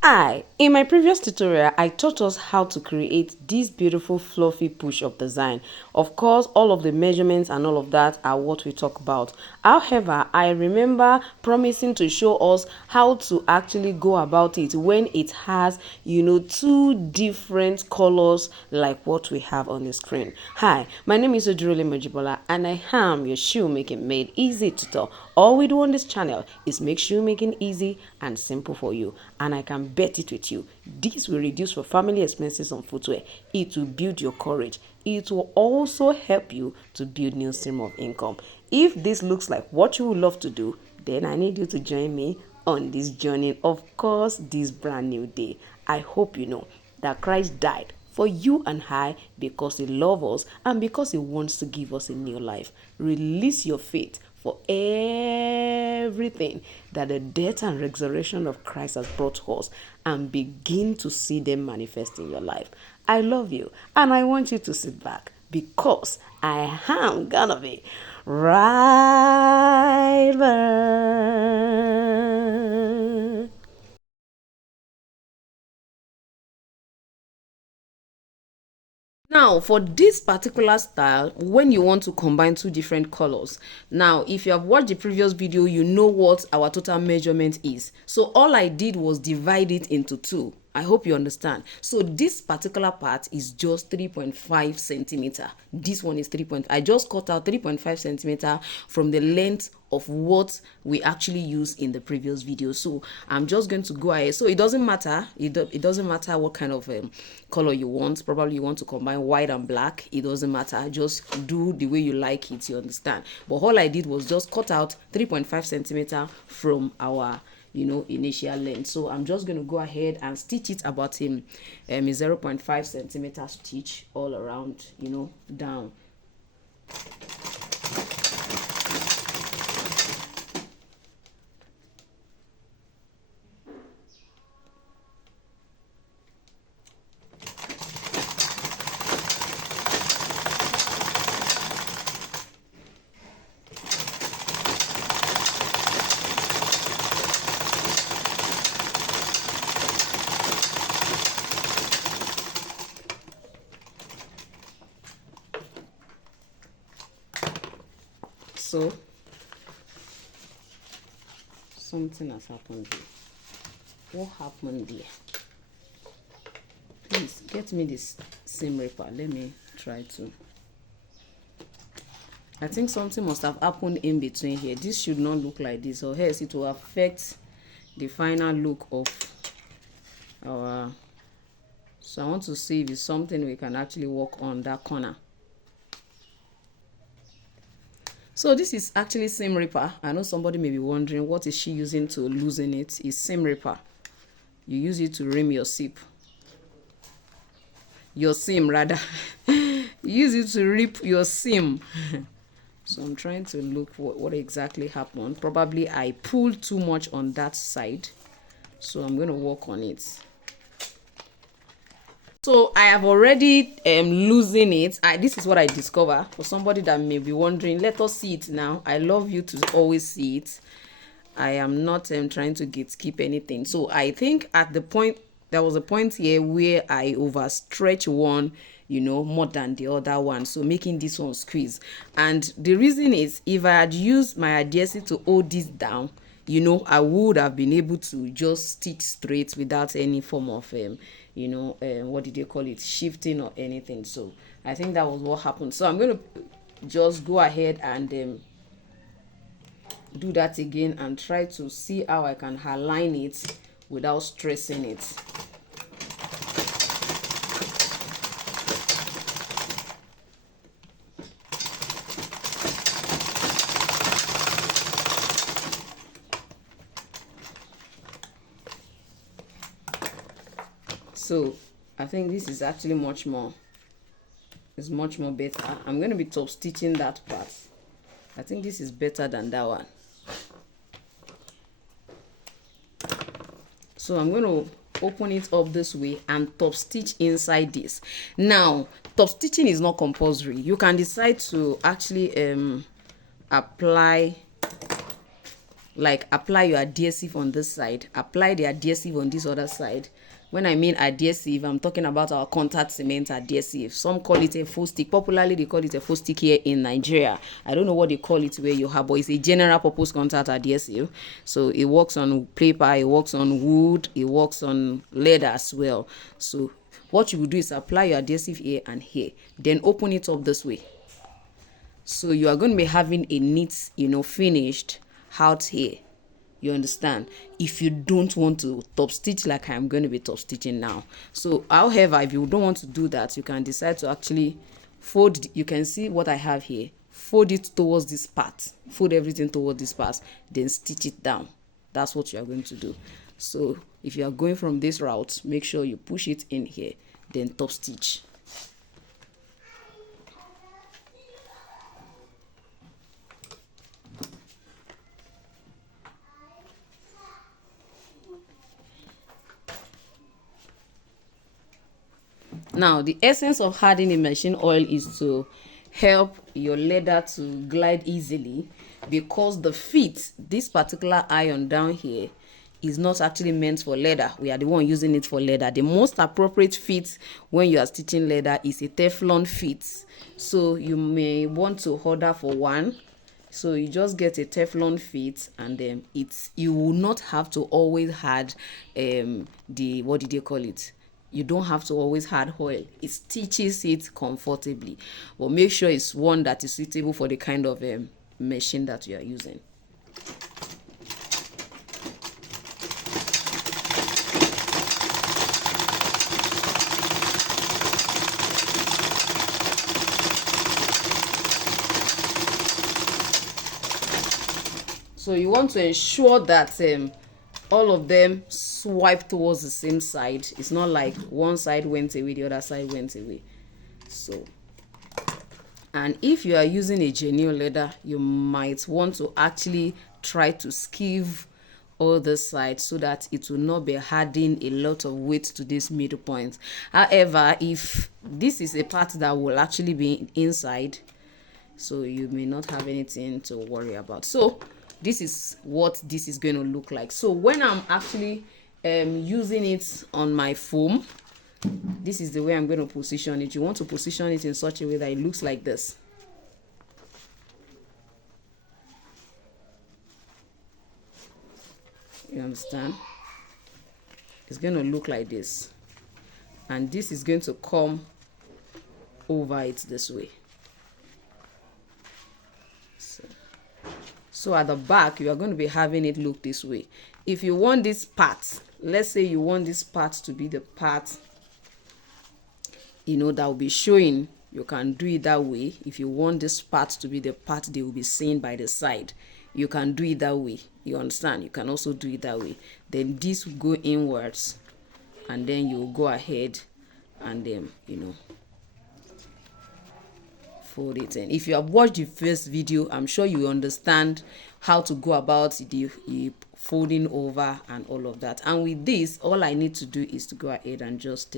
In my previous tutorial, I taught us how to create this beautiful fluffy push-up design. Of course, all of the measurements and all of that are what we talk about. However, I remember promising to show us how to actually go about it when it has, two different colors like what we have on the screen. Hi, my name is Ojurole Mojibola and I am your shoemaking made easy tutor. All we do on this channel is make shoemaking easy and simple for you, and I can bet it with you, this will reduce your family expenses on footwear. It will build your courage. It will also help you to build new stream of income. If this looks like what you would love to do, then I need you to join me on this journey, of course, this brand new day. I hope you know that Christ died for you and I because he loves us and because he wants to give us a new life. Release your faith for everything that the death and resurrection of Christ has brought to us and begin to see them manifest in your life. I love you and I want you to sit back because I am gonna be right back. Now, for this particular style, when you want to combine two different colors, now if you have watched the previous video, you know what our total measurement is. So all I did was divide it into two. I hope you understand. So this particular part is just 3.5 centimeter. This one is 3. I just cut out 3.5 centimeter from the length of what we actually used in the previous video. So I'm just going to go ahead. So it doesn't matter. It doesn't matter what kind of color you want. Probably you want to combine white and black. It doesn't matter. Just do the way you like it. You understand? But all I did was just cut out 3.5 centimeter from our initial length. So I'm just going to go ahead and stitch it about a 0.5 centimeter stitch all around, down. So something has happened there. What happened there? Please get me this seam ripper. Let me try to. I think something must have happened in between here. This should not look like this, or else it will affect the final look of our. So I want to see if it's something we can actually work on that corner. So this is actually seam ripper. I know somebody may be wondering what is she using to loosen it. It's seam ripper. You use it to rim your seam. Your seam rather. You use it to rip your seam. So I'm trying to look what exactly happened. Probably I pulled too much on that side. So I'm going to work on it. So I have already loosened it. This is what I discover. For somebody that may be wondering, let us see it now. I love you to always see it. I am not trying to gatekeep anything. So I think at the point, there was a point here where I overstretch one, more than the other one. So making this one squeeze. And the reason is, if I had used my adhesive to hold this down, I would have been able to just stitch straight without any form of, what did they call it? Shifting or anything. So I think that was what happened. So I'm going to just go ahead and do that again and try to see how I can align it without stressing it. So I think this is actually much more better. I'm going to be top stitching that part. I think this is better than that one. So I'm going to open it up this way and top stitch inside this. Now, top stitching is not compulsory. You can decide to actually apply like apply your adhesive on this side, apply the adhesive on this other side. When I mean adhesive, I'm talking about our contact cement adhesive. Some call it a full stick. Popularly, they call it a full stick here in Nigeria. I don't know what they call it where you have, but it's a general purpose contact adhesive. So it works on paper, it works on wood, it works on leather as well. So what you will do is apply your adhesive here and here, then open it up this way. So you are going to be having a neat, finished out here. You understand? If you don't want to top stitch like I'm going to be top stitching now. So however, if you don't want to do that, you can decide to actually fold. You can see what I have here. Fold it towards this part. Fold everything towards this part. Then stitch it down. That's what you are going to do. So if you are going from this route, make sure you push it in here. Then top stitch. Now, the essence of adding a machine oil is to help your leather to glide easily, because the feet, this particular iron down here, is not actually meant for leather. We are the one using it for leather. The most appropriate fit when you are stitching leather is a Teflon fit. So you may want to order for one. So you just get a Teflon fit, and then you will not have to always add the, what did they call it? You don't have to always add oil. It stitches it comfortably, but make sure it's one that is suitable for the kind of machine that you are using. So you want to ensure that all of them swipe towards the same side. It's not like one side went away, the other side went away. So, and if you are using a genuine leather, you might want to actually try to skive all the sides so that it will not be adding a lot of weight to this middle point. However, if this is a part that will actually be inside, so you may not have anything to worry about. So this is what this is going to look like. So when I'm actually using it on my foam, this is the way I'm going to position it. You want to position it in such a way that it looks like this. You understand? It's going to look like this, and this is going to come over it this way. So at the back, you are going to be having it look this way. If you want this part, let's say you want this part to be the part, that will be showing, you can do it that way. If you want this part to be the part they will be seen by the side, you can do it that way. You understand? You can also do it that way. Then this will go inwards, and then you will go ahead and then, fold it in. If you have watched the first video, I'm sure you understand how to go about the folding over and all of that. And with this, all I need to do is to go ahead and just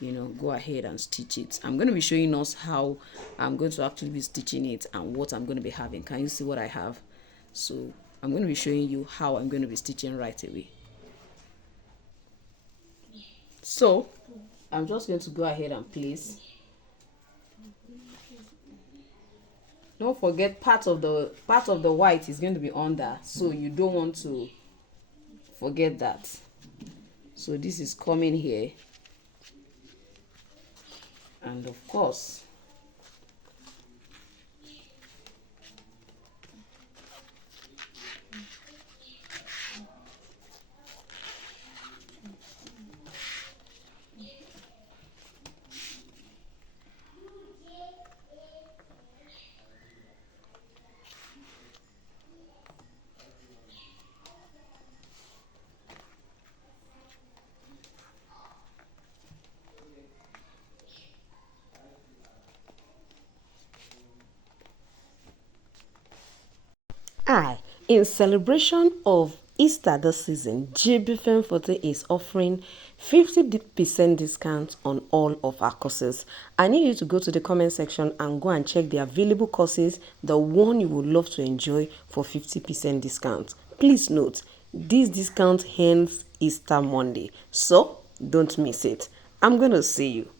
go ahead and stitch it. I'm going to be showing us how I'm going to actually be stitching it and what I'm going to be having. Can you see what I have? So I'm going to be showing you how I'm going to be stitching right away. So I'm just going to go ahead and place. Don't forget, part of the white is going to be under, so you don't want to forget that. So this is coming here, and of course in celebration of Easter this season, Jibbyfemforte is offering 50% discount on all of our courses. I need you to go to the comment section and go and check the available courses, the one you would love to enjoy for 50% discount. Please note, this discount ends Easter Monday, so don't miss it. I'm gonna see you.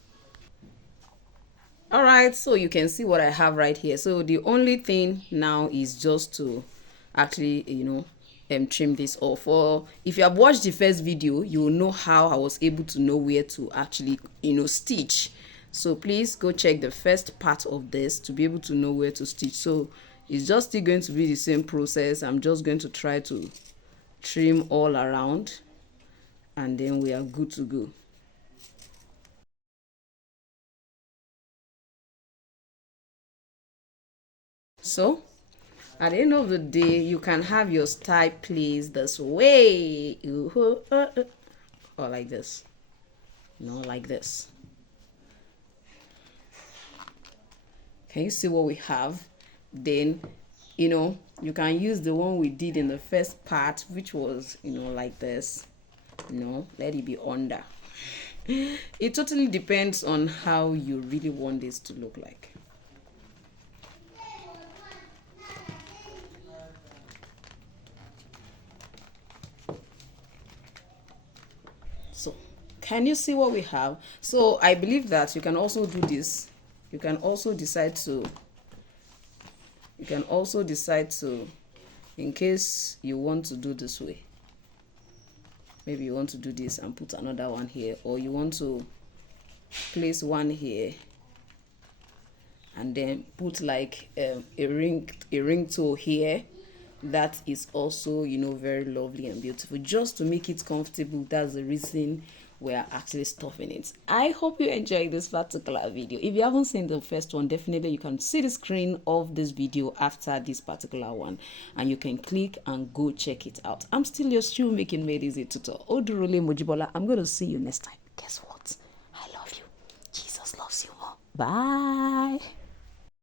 All right, so you can see what I have right here. So the only thing now is just to actually, trim this off. Or if you have watched the first video, you will know how I was able to know where to actually, stitch. So please go check the first part of this to be able to know where to stitch. So it's just still going to be the same process. I'm just going to try to trim all around, and then we are good to go. So at the end of the day, you can have your style placed this way, or like this, like this. Can you see what we have? Then, you can use the one we did in the first part, which was, like this. Let it be under. It totally depends on how you really want this to look like. So can you see what we have? So I believe that you can also do this. You can also decide to, in case you want to do this way, maybe you want to do this and put another one here, or you want to place one here and then put like a ring toe here. That is also, very lovely and beautiful, just to make it comfortable. That's the reason we're actually stuffing it. I hope you enjoyed this particular video. If you haven't seen the first one, definitely you can see the screen of this video after this particular one, and you can click and go check it out. I'm still your Shoemaking Made Easy tutor, Odurole Mojibola. I'm going to see you next time. Guess what? I love you. Jesus loves you more. Bye.